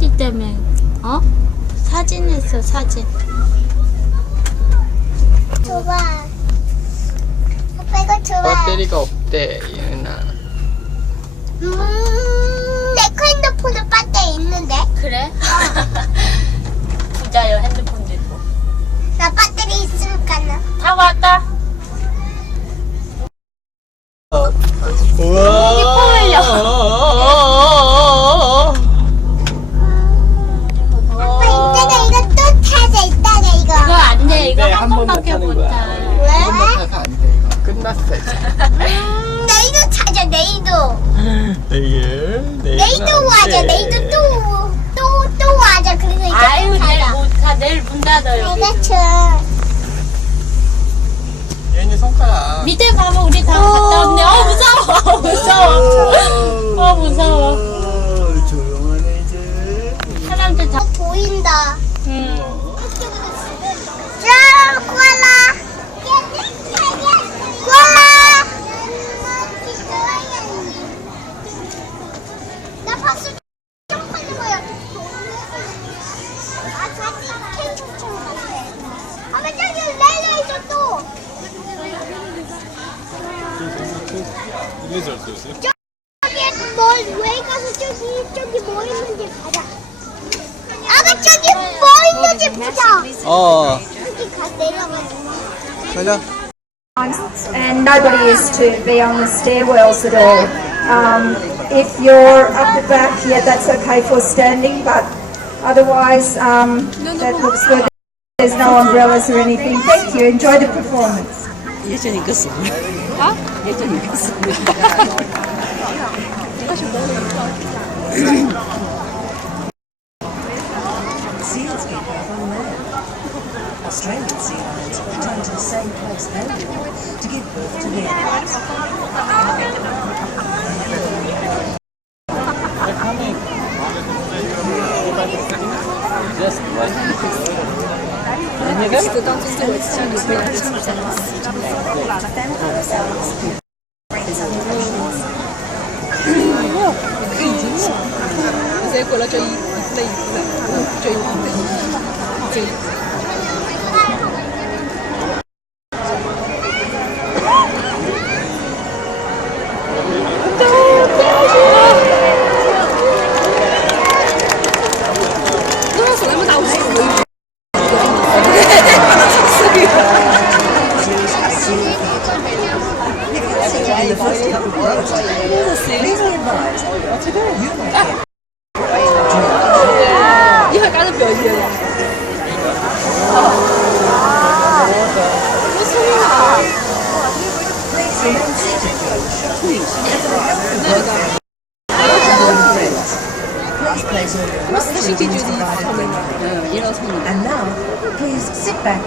배터리 때문에 사진했어 사진. 줘봐. 아빠 이거 줘봐. 배터리가 없대 예은아. 내 핸드폰에 배터리 있는데? 그래? 부자요 핸드폰 들고. 나 배터리 있을까나? 다 왔다. 우와. 아빠 이따가 이거 또 타자 이따가 이거. 이거 안 돼. 이거 네, 한 번밖에 못 타. 왜? 한번 타서 안 돼. 이거 끝났어 이제. 내일도 타자 내일도. 내일도 와자 내일도 또 와자 그래서 이제 아유 내일 타자. 못 타. 내일 문 닫아 여기. 알겠죠. 예은이 손가락. 밑에 가면 우리 다 갔다 왔네. 무서워. 무서워. 무서워. 조용하네 이제. 사람들 다. 보인다. 응. 자, 코알라. 코알라. 나 박수 좀 하는 거야. 아, 자기 케이크처럼 같아. 아마 저기 렐레 있어 또. 저기 왜 가서 저기 뭐 있는지 보자. 아가 저기 뭐 있는지 보자. 저기 가 내려가지고. 가자. And nobody is to be on the stairwells at all. If you're up the back here, that's okay for standing, but otherwise, that looks good. There's no umbrellas or anything. Thank you. Enjoy the performance. 예전이 껐습니다. 예전이 껐습니다. Seals get off on land. Australian sea lions return to the same place they were to give birth to their eggs. And now, please sit back,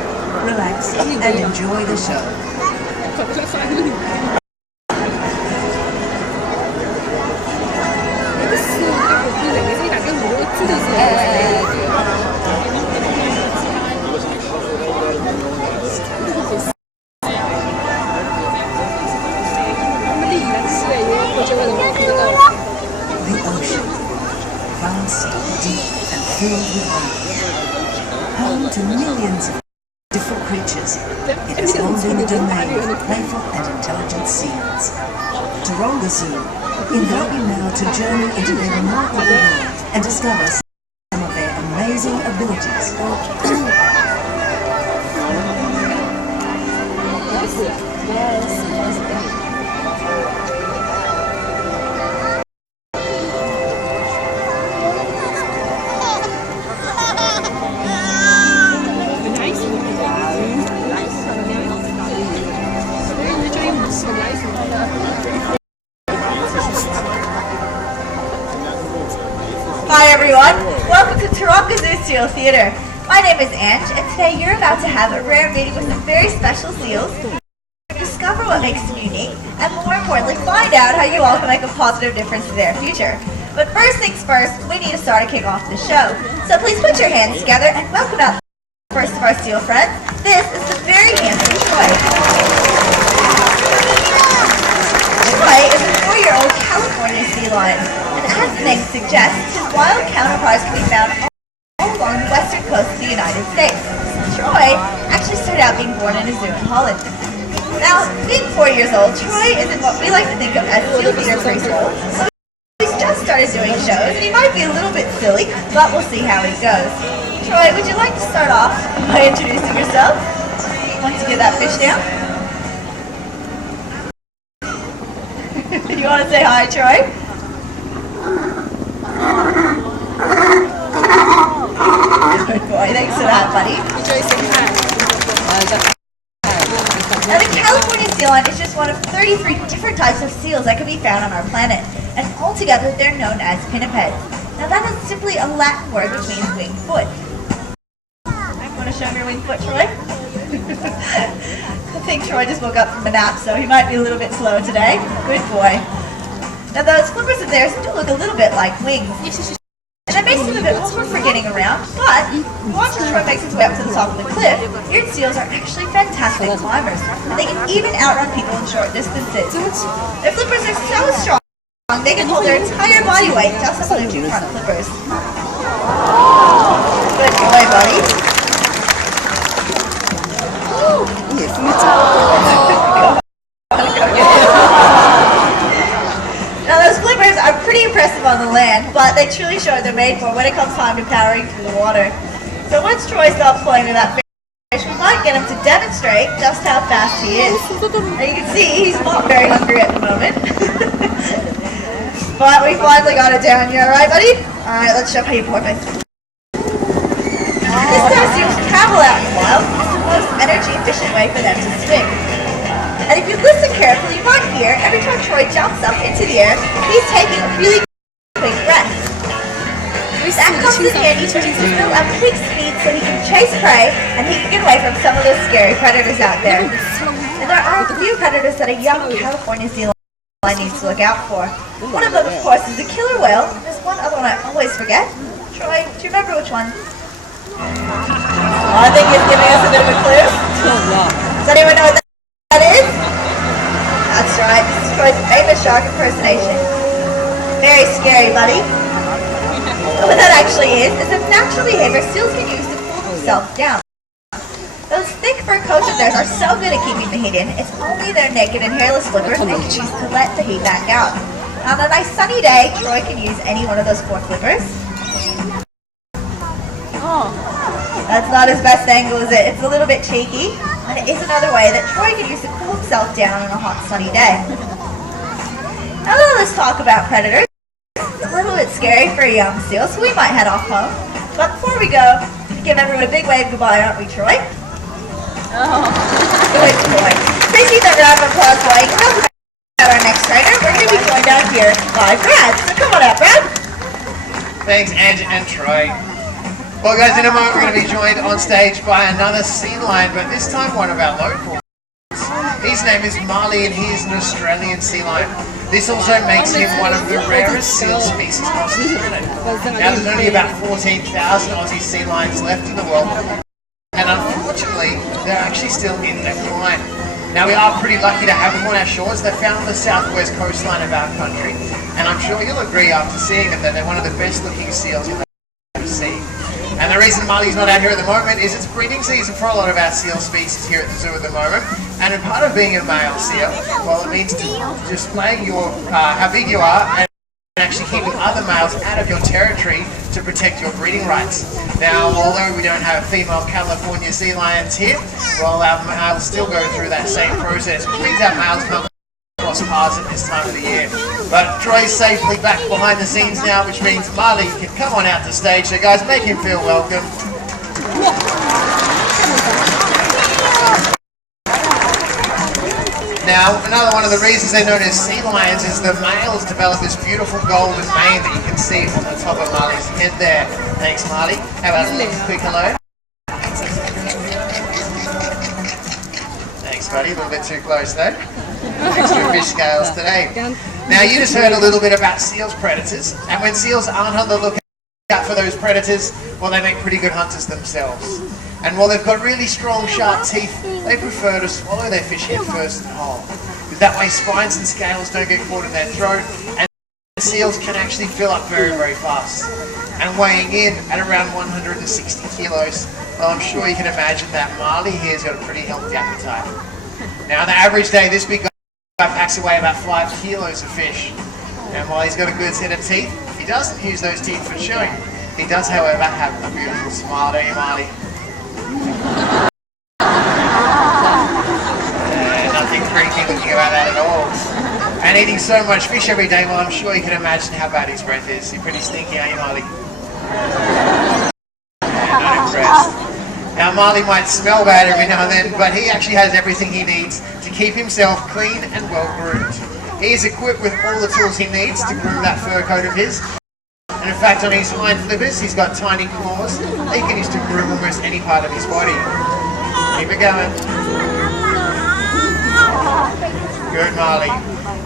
relax, and enjoy the show. The ocean, vast, deep, and filled with wonder, home to millions of different creatures. It has long been the domain of playful and intelligent seals. Taronga Zoo invite you now to journey into their remarkable world and discover some of their amazing abilities. Hi everyone, welcome to Taronga Zoo Seal Theatre. My name is Ange, and today you're about to have a rare meeting with some very special seals. Discover what makes them unique, and more importantly, find out how you all can make a positive difference to their future. But first things first, we need to start and kick off the show. So please put your hands together and welcome out the first of our seal friends. This is the very handsome Troy. Troy is a 4-year-old California sea lion. And as the name suggests, his wild counterparts can be found all along the western coast of the United States. Troy actually started out being born in a zoo in Holland. Now, being 4 years old, Troy is in what we like to think of as seal feeder preschool. So he's just started doing shows, and he might be a little bit silly, but we'll see how he goes. Troy, would you like to start off by introducing yourself? Once you get that fish down. You want to say hi, Troy? Good boy, thanks for that, buddy. Now, the California seal line is just one of 33 different types of seals that can be found on our planet, and altogether they're known as pinnipeds. Now, that is simply a Latin word which means winged foot. Want to show me your winged foot, Troy? I think Troy just woke up from a nap, so he might be a little bit slow today. Good boy. Now, those flippers of theirs do look a little bit like wings. And that makes them a bit awkward for getting around, but once Troy makes his way up to the top of the cliff, eared seals are actually fantastic climbers, and they can even outrun people in short distances. Their flippers are so strong, they can hold their entire body weight just on their two front flippers. Good boy, buddy. Now those flippers are pretty impressive on the land, but they truly show what they're made for when it comes time to powering through the water. So once Troy stops playing with that fish, we might get him to demonstrate just how fast he is. Now you can see he's not very hungry at the moment. But we finally got it down. You alright, buddy? Alright, let's show how you porpoise. This kind of seems to travel out in the wild. It's the most energy efficient way for them to swim. And if you listen carefully, you might hear every time Troy jumps up into the air, he's taking a really quick breath. That comes in handy to build up quick speed so he can chase prey and he can get away from some of those scary predators out there. And there are a few predators that a young California sea lion needs to look out for. One of them, of course, is the killer whale. There's one other one I always forget. Troy, do you remember which one? I think he's giving us a bit of a clue. Does anyone know what that is? That's right, this is Troy's famous shark impersonation. Very scary, buddy. What that actually is a natural behavior seals can use to cool themselves down. Those thick fur coats of theirs are so good at keeping the heat in, it's only their naked and hairless flippers they can use to let the heat back out. On a nice sunny day, Troy can use any one of those 4 flippers. That's not his best angle, is it? It's a little bit cheeky, and it is another way that Troy can use to cool himself down on a hot sunny day. Now let's talk about predators. It's a little bit scary for a young seal, so we might head off home. But before we go, give everyone a big wave goodbye, aren't we, Troy? Good boy. Please keep that round of applause going. Talk about our next trainer. We're going to be joined out here by Brad. So come on out, Brad. Thanks, Ange and Troy. Well, guys, in a moment we're going to be joined on stage by another sea lion, but this time one of our locals. His name is Marley and he is an Australian sea lion. This also makes him one of the rarest seal species on the planet. Now, there's only about 14,000 Aussie sea lions left in the world, and unfortunately, they're actually still in decline. Now, we are pretty lucky to have them on our shores. They're found on the southwest coastline of our country, and I'm sure you'll agree after seeing them that they're one of the best looking seals you'll ever see. And the reason Marley's not out here at the moment is it's breeding season for a lot of our seal species here at the zoo at the moment. And part of being a male seal, well, it means displaying how big you are and actually keeping other males out of your territory to protect your breeding rights. Now, although we don't have female California sea lions here, well, our males still go through that same process, which means our males can't cross paths at this time of the year. But Troy's safely back behind the scenes now, which means Marley can come on out to stage. So guys, make him feel welcome. Now, another one of the reasons they're known as sea lions is the males develop this beautiful golden mane that you can see on the top of Marley's head there. Thanks, Marley. How about a little quick hello? Thanks, buddy. A little bit too close, though. Extra fish scales today. Now, you just heard a little bit about seals' predators, and when seals aren't on the lookout for those predators, well, they make pretty good hunters themselves. And while they've got really strong, sharp teeth, they prefer to swallow their fish head first and whole, because that way spines and scales don't get caught in their throat, and seals can actually fill up very, very fast. And weighing in at around 160 kilos, well, I'm sure you can imagine that Marley here's got a pretty healthy appetite. Now, on the average day, this big guy packs away about 5 kilos of fish. And while he's got a good set of teeth, he doesn't use those teeth for chewing. He does, however, have a beautiful smile, don't you, Marley? Nothing creepy looking about that at all. And eating so much fish every day, well, I'm sure you can imagine how bad his breath is. You're pretty stinky, aren't you, Marley? Not impressed. Now, Marley might smell bad every now and then, but he actually has everything he needs to keep himself clean and well groomed. He is equipped with all the tools he needs to groom that fur coat of his. And in fact, on his hind flippers, he's got tiny claws that he can use to groom almost any part of his body. Keep it going. Good, Marley.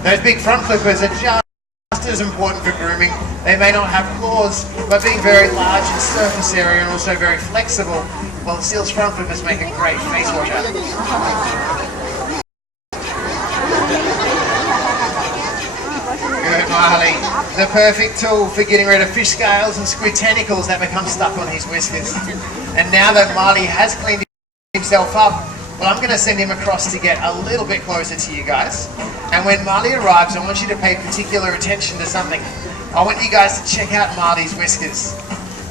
Those big front flippers are just as important for grooming. They may not have claws, but being very large in surface area and also very flexible, well, the seal's front flippers make a great face washer. Good, Marley. The perfect tool for getting rid of fish scales and squid tentacles that become stuck on his whiskers. And now that Marley has cleaned himself up, well, I'm going to send him across to get a little bit closer to you guys. And when Marley arrives, I want you to pay particular attention to something. I want you guys to check out Marley's whiskers.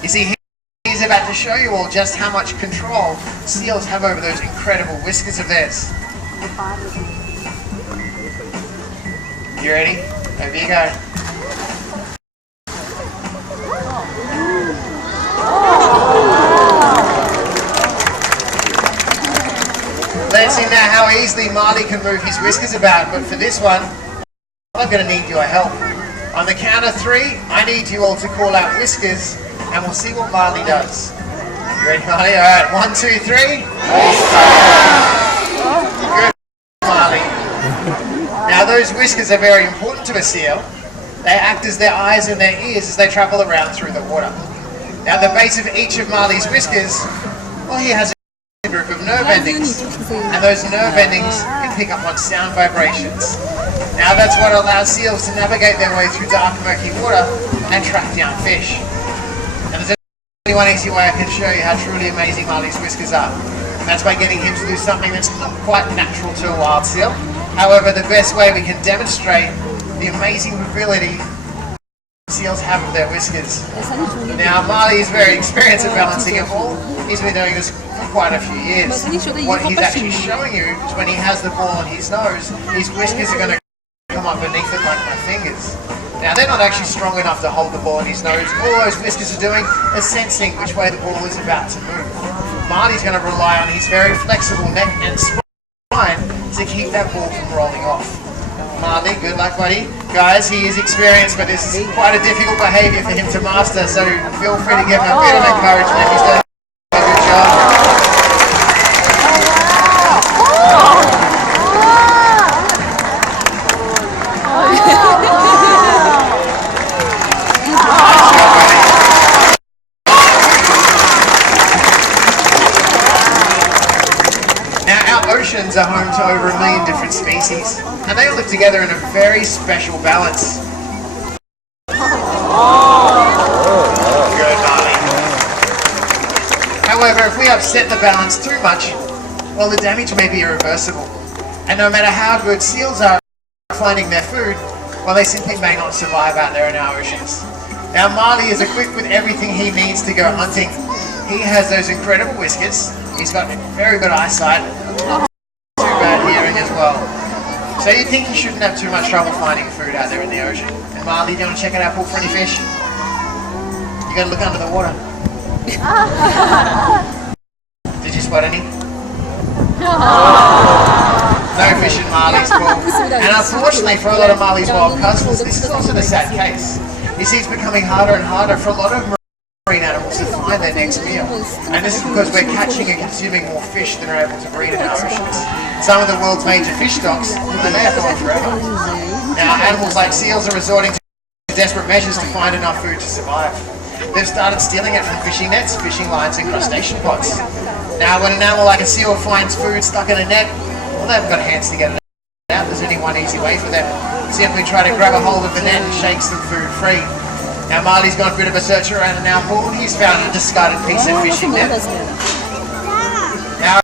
You see, he's about to show you all just how much control seals have over those incredible whiskers of theirs. You ready? Over you go. Let's see now how easily Marley can move his whiskers about, but for this one, I'm going to need your help. On the count of 3, I need you all to call out whiskers, and we'll see what Marley does. You ready, Marley? Alright, 1, 2, 3. Good, Marley. Now those whiskers are very important to a seal. They act as their eyes and their ears as they travel around through the water. Now the base of each of Marley's whiskers, well, he has a group of nerve endings, and those nerve endings can pick up on sound vibrations. Now that's what allows seals to navigate their way through dark, murky water and track down fish. And there's only one easy way I can show you how truly amazing Marley's whiskers are, and that's by getting him to do something that's not quite natural to a wild seal. However, the best way we can demonstrate the amazing ability seals have of their whiskers. Now, Marley is very experienced at balancing a ball. He's been doing this for quite a few years. What he's actually showing you is when he has the ball on his nose, his whiskers are going to come up beneath it like my fingers. Now, they're not actually strong enough to hold the ball on his nose. All those whiskers are doing is sensing which way the ball is about to move. Marley's going to rely on his very flexible neck and spine to keep that ball from rolling off. Marley, good luck, buddy. Guys, he is experienced, but this is quite a difficult behaviour for him to master, so feel free to give him a bit of encouragement. He's doing a good job. Oceans are home to over 1 million different species, and they all live together in a very special balance. Good, Marley. However, if we upset the balance too much, well, the damage may be irreversible. And no matter how good seals are at finding their food, well, they simply may not survive out there in our oceans. Now, Marley is equipped with everything he needs to go hunting. He has those incredible whiskers. He's got very good eyesight. As well. So you think you shouldn't have too much trouble finding food out there in the ocean. And Marley, do you want to check out our pool for any fish? You gotta look under the water. Did you spot any? No fish in Marley's pool. And unfortunately for a lot of Marley's wild cousins, this is also the sad case. You see, it's becoming harder and harder for a lot of marine animals to find their next meal. And this is because we're catching and consuming more fish than are able to breed in our oceans. Some of the world's major fish stocks, they may have gone forever. Now, animals like seals are resorting to desperate measures to find enough food to survive. They've started stealing it from fishing nets, fishing lines, and crustacean pots. Now, when an animal like a seal finds food stuck in a net, well, they haven't got hands to get it out. There's only only one easy way for them. Simply try to grab a hold of the net and shake some food free. Now Marley's gone a bit of a search around in our pool and he's found a discarded piece of fishing net. Now,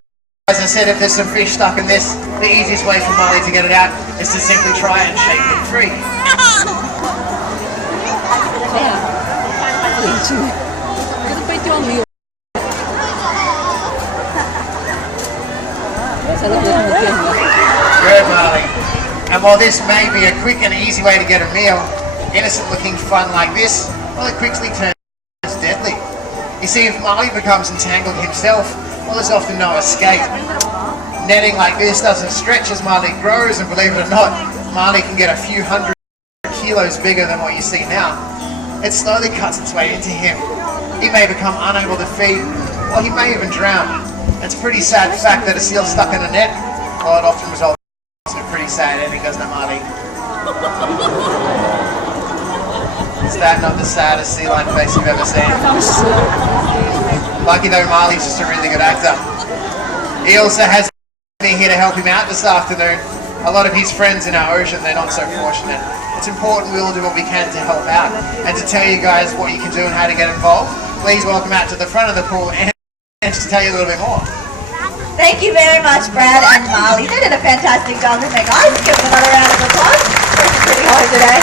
as I said, if there's some fish stuck in this, the easiest way for Marley to get it out is to simply try and shake it free. Good, Marley. And while this may be a quick and easy way to get a meal, innocent looking fun like this, well, it quickly turns deadly. You see, if Marley becomes entangled himself, well, there's often no escape. Netting like this doesn't stretch as Marley grows, and believe it or not, Marley can get a few hundred kilos bigger than what you see now. It slowly cuts its way into him. He may become unable to feed, or he may even drown. It's a pretty sad fact that a seal stuck in a net, well, it often results in a pretty sad ending, doesn't it, Marley? Is that not the saddest sea lion face you've ever seen? Lucky though, Marley's just a really good actor. He also has me here to help him out this afternoon. A lot of his friends in our ocean, they're not so fortunate. It's important we all do what we can to help out. And to tell you guys what you can do and how to get involved, please welcome out to the front of the pool and just tell you a little bit more. Thank you very much, Brad and Marley. They did a fantastic job with my guys. Give them another round of applause. Working pretty hard today.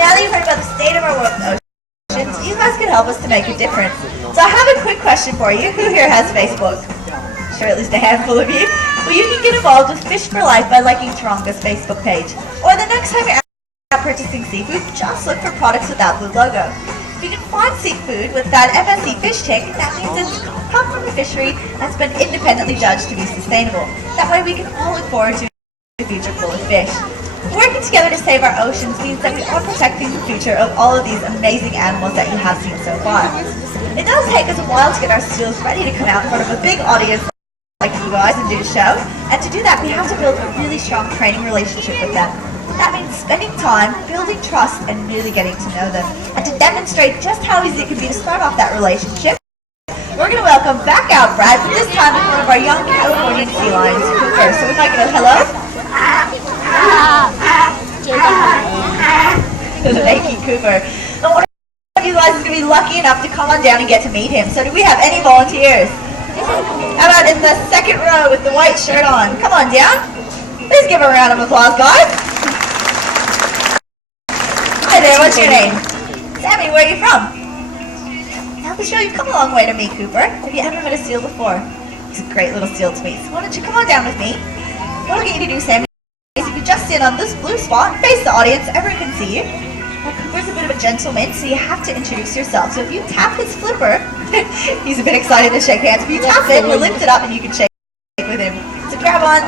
Now that you've heard about the state of our world's oceans, you guys can help us to make a difference. So I have a quick question for you. Who here has Facebook? Sure, at least a handful of you. Well, you can get involved with Fish for Life by liking Taronga's Facebook page. Or the next time you're out purchasing seafood, just look for products with that blue logo. If you can find seafood with that FSC fish tick, that means it's come from a fishery that's been independently judged to be sustainable. That way we can all look forward to a future full of fish. Working together to save our oceans means that we are protecting the future of all of these amazing animals that you have seen so far. It does take us a while to get our seals ready to come out in front of a big audience like you guys and do the show. And to do that, we have to build a really strong training relationship with them. That means spending time, building trust, and really getting to know them. And to demonstrate just how easy it can be to start off that relationship, we're going to welcome back out Brad, but this time with one of our young Californian sea lions, Cooper. So we might go, hello? Thank you, Cooper. Now, one of you guys is going to be lucky enough to come on down and get to meet him. So do we have any volunteers? How about in the second row with the white shirt on? Come on down. Let's give a round of applause, guys. Hi there, what's your name? Sammy, where are you from? Now the show, you've come a long way to meet Cooper. Have you ever met a seal before? He's a great little seal to meet. So why don't you come on down with me? What I'll get you to do, Sammy, is you can just sit on this blue spot, face the audience, everyone can see you. Now Cooper's a bit of a gentleman, so you have to introduce yourself. So if you tap his flipper, he's a bit excited to shake hands. If you tap it, he'll lift it up and you can shake with him. So grab on.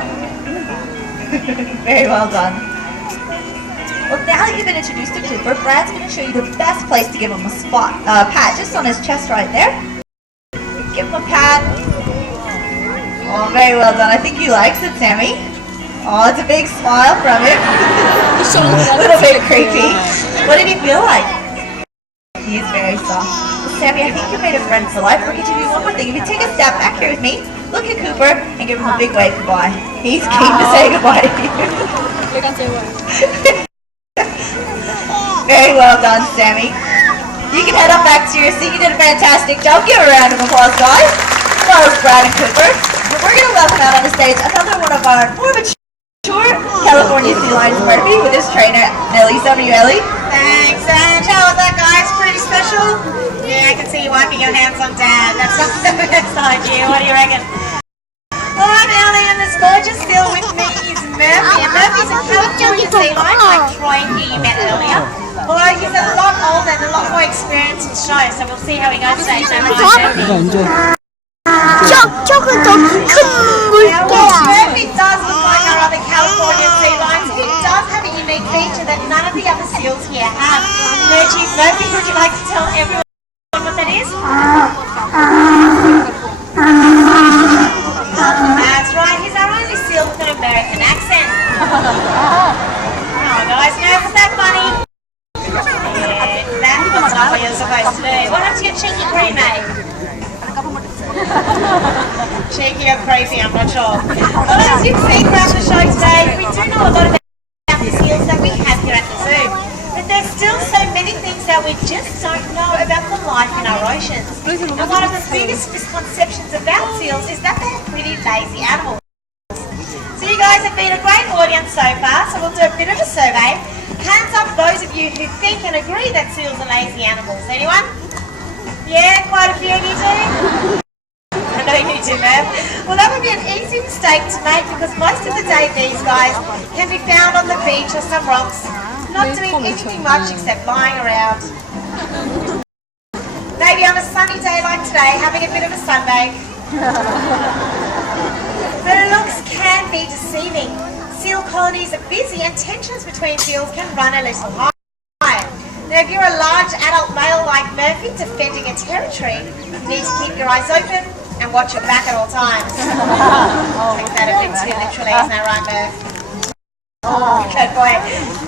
Very well done. Well, now that you've been introduced to Cooper, Brad's going to show you the best place to give him a pat, just on his chest right there. Give him a pat. Oh, very well done. I think he likes it, Sammy. Oh, it's a big smile from him. A little bit creepy. What did he feel like? He is very soft. Well, Sammy, I think you made a friend for life. We're going to do one more thing. If you take a step back here with me, look at Cooper and give him a big wave goodbye. He's keen to say goodbye to you. Very well done, Sammy. You can head up back to your seat. You did a fantastic job. Give a round of applause, guys. That was Brad and Cooper. And we're going to welcome out on the stage another one of our more mature California sea lions party with his trainer, Ellie. Over to you, Ellie. Thanks, and how was that, guys? Pretty special? Yeah, I can see you wiping your hands on Dad. That's not the best idea. What do you reckon? Well, I'm Ellie, and this gorgeous seal with me is Murphy. And Murphy's a California sea lion, like Troy here you met earlier. Although he's a lot older and a lot more experienced in show, so we'll see how he goes today. So, Murphy. 저건 더 큰 Now, while 물개야. Murphy does look like our other California sea lions, he does have a unique feature that none of the other seals here have. Murphy, would you like to tell everyone what that is? That's right, he's our only seal with an American accent. Oh, guys, isn't that funny? Yeah, that's not what you're supposed to do. Why don't you get cheeky pre-made? Cheeky or creepy, I'm not sure. Well, as you've seen throughout the show today, we do know a lot about the seals that we have here at the zoo. But there's still so many things that we just don't know about the life in our oceans. And one of the biggest misconceptions about seals is that they're pretty lazy animals. So you guys have been a great audience so far, so we'll do a bit of a survey. Hands up those of you who think and agree that seals are lazy animals. Anyone? Yeah, quite a few of you do. I know you do, Merv. Well, that would be an easy mistake to make because most of the day these guys can be found on the beach or some rocks, not doing anything much except lying around. Maybe on a sunny day like today, having a bit of a sunbake. But looks can be deceiving. Seal colonies are busy and tensions between seals can run a little high. Now, if you're a large adult male like Murphy defending a territory, you need to keep your eyes open and watch your back at all times. Take that a bit too literally, isn't that right, Murph? Good boy.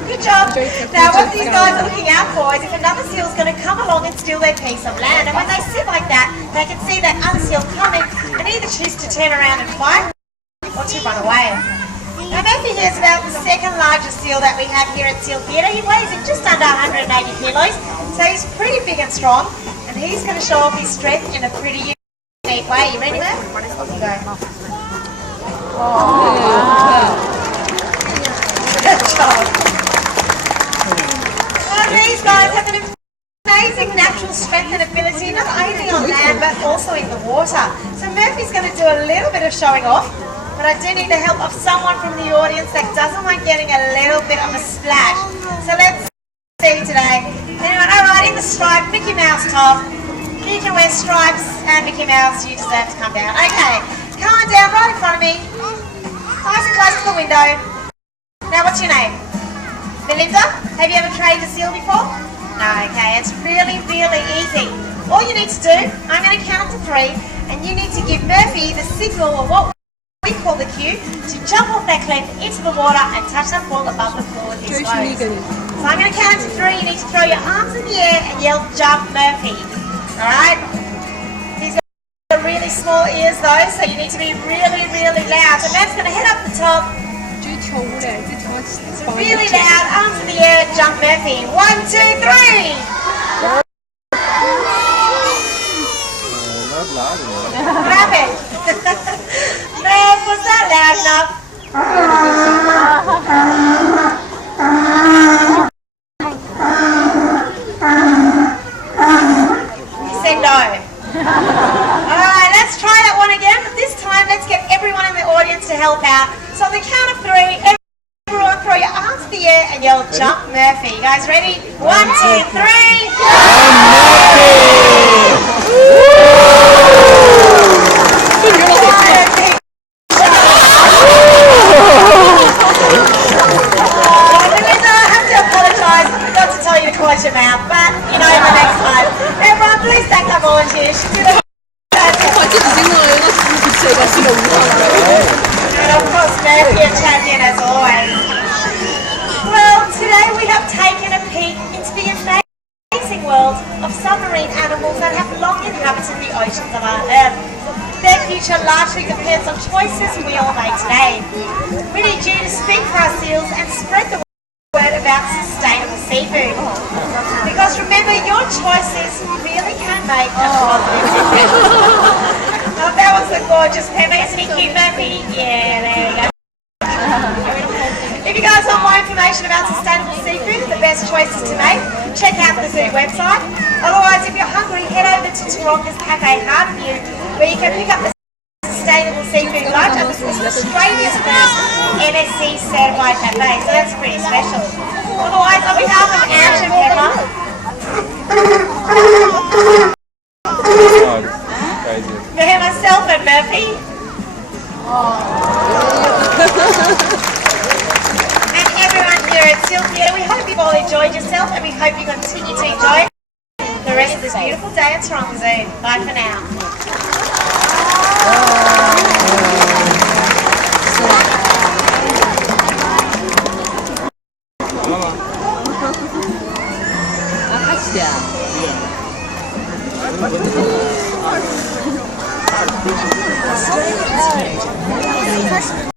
Good job. Now, what these guys are looking out for is if another seal's going to come along and steal their piece of land. And when they sit like that, they can see that other seal coming and either choose to turn around and fight or to run away. Now, Murphy here is about the second largest seal that we have here at Seal Theatre. He weighs in just under 180 kilos, so he's pretty big and strong, and he's going to show off his strength in a pretty unique way. You ready, Murph? Off you go. Good job. Well, these guys have an amazing natural strength and ability, not only on land, but also in the water. So Murphy's going to do a little bit of showing off. But I do need the help of someone from the audience that doesn't mind getting a little bit of a splash. So let's see today. Anyone? Alright, in the stripe, Mickey Mouse top. You can wear stripes and Mickey Mouse, you deserve to come down. Okay, come on down right in front of me. Nice and close to the window. Now what's your name? Melinda? Have you ever trained a seal before? No, okay, it's really, really easy. All you need to do, I'm going to count to 3 and you need to give Murphy the signal of what we call the cue to jump off that cliff into the water and touch that ball above the floor with his toes. So I'm going to count to 3. You need to throw your arms in the air and yell, "Jump, Murphy." Alright? He's got really small ears though, so you need to be really, really loud. So Murph's going to head up the top. So really loud, arms in the air, "Jump, Murphy." 1, 2, 3. What happened? Murph, was that loud enough? He said no. Alright, let's try that one again, but this time let's get everyone in the audience to help out. So on the count of 3, everyone throw your arms in the air and yell, "Jump, Murphy." You guys ready? 1, 2, 3. Close your mouth, but you know the next time. Everyone, please thank our volunteers. And of course, Murphy, a champion as always. Well, today we have taken a peek into the amazing world of submarine animals that have long inhabited the oceans of our Earth. Their future largely depends on choices we all make today. We need you to speak for our seals and spread the word about sustainable seafood. Because remember, your choices really can make a positive difference. Oh, that was a gorgeous Pepper. Isn't he cute, Murphy? Yeah, there you go. If you guys want more information about sustainable seafood and the best choices to make, check out the zoo website. Otherwise, if you're hungry, head over to Taronga's Cafe Hardenview, where you can pick up the sustainable seafood lunch at Australia's first MSC certified cafe, so that's pretty special. Otherwise, on behalf of Ange and Pepper, for myself and Murphy, and everyone here at Seal Theatre, we hope you've all enjoyed yourself and we hope you continue to enjoy the rest of this beautiful day at Taronga Zoo. Bye for now. Australian teenager named